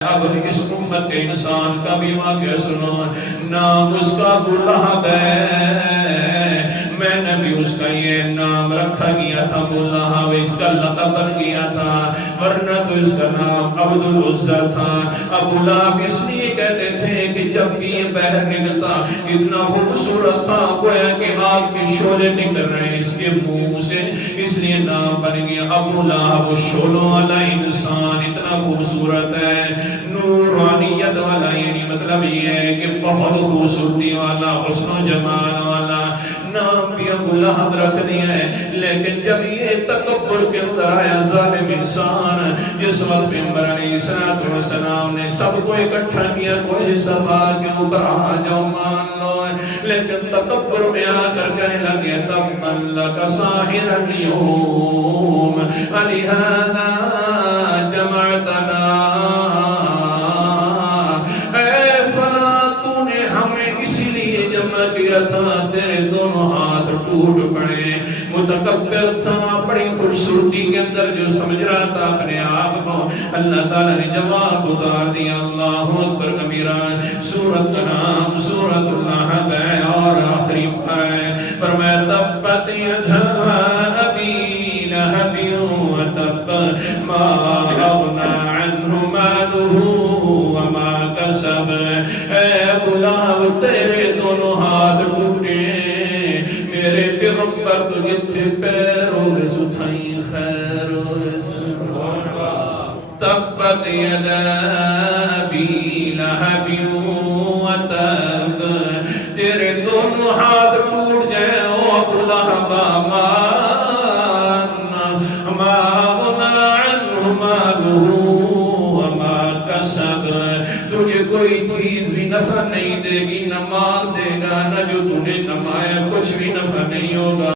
اب اس امت کے انسان کا بھی واقعہ سنو، نام اس کا ابو لہب ہے، میں نے بھی اس کا یہ نام رکھا گیا تھا، ابو لہب اس کا لقب بن گیا تھا، ورنہ تو اس کا نام عبد العزہ تھا۔ ابو لہب اس لیے کہتے تھے کہ جب بھی یہ باہر نکلتا اتنا خوبصورت تھا، گویا کہ آگ کے شعلے نکل رہے ہیں اس کے منہ سے، اس لیے نام بن گیا ابو لہب، شعلوں والا انسان، اتنا خوبصورت ہے، نورانیت والا، یعنی مطلب یہ ہے کہ بہت خوبصورتی والا، حسن و جمال والا، نام بھی ابو لہب رکھ دیا ہے۔ لیکن جب یہ تکبر کے اندر آیا ظالم انسان، جس وقت پیغمبر علیہ السلام نے سب کو اکٹھا کیا، کوئی صفا کے اوپر آ جاؤ مان لو، لیکن تکبر میں آ کر کہنے لگے تبًا لک ساحر اليوم لہذا جمعتنا، تیرے دونوں ہاتھ ٹوٹ پڑے۔ متکبر تھا، بڑی خوبصورتی کے اندر جو سمجھ رہا تھا اپنے آپ کو، اللہ تعالیٰ نے جواب اتار دیا۔ اللہ اکبر کبیرہ۔ سورت کا نام سورت اللہب ہے اور آخری ہے، فرمایا تبت یدا ابی لہب وتب ما اغنی عنہ مالہ وما کسب۔ اے ابو لہب تیرے دونوں ہاتھ ٹوٹے، میرے پیغمبر تو جتھے پیروں میں ستھائی خیر تبت یدا ابی لہب وتب، تیرے دونوں ہاتھ ٹوٹ جائے او ابو لہب، ما اغنی عنہ مالہ وما کسب، تجھے کوئی چیز بھی نفع نہیں دے گی، نہ مال دے گا، نہ جو تو نے کمایا کچھ بھی نفع نہیں ہوگا۔